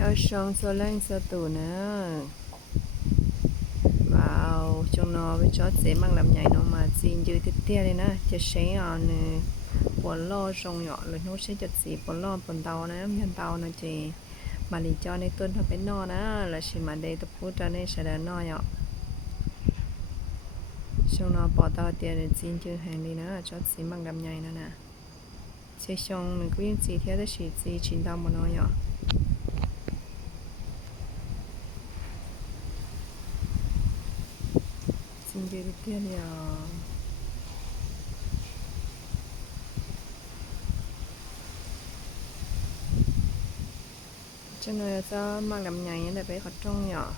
Ở sông số lên số tù nữa vào trong nó với chó sẽ mang làm nhảy nó mà xin dư tiếp theo đây nèจะใช้bồn lo trong nhỏเลยnó sẽจัดสีบนล้อบนเตานะยันเตานะเจมาลีจอในต้นทำเป็นนอนะแล้วชิมาเดตพูดในเสด็จนอเนาะช่วงนอปอเตาเตียนจีนจื้อแห่งดีนะจอดสีมังดำใหญ่นะนะเชชงหนึ่งก็ยังสีเทียได้สีจีชินดำบนนอเนาะจีนจื้อเทียเดียวcho nên là sao mang làm nhảy để bé khó trông nhỏ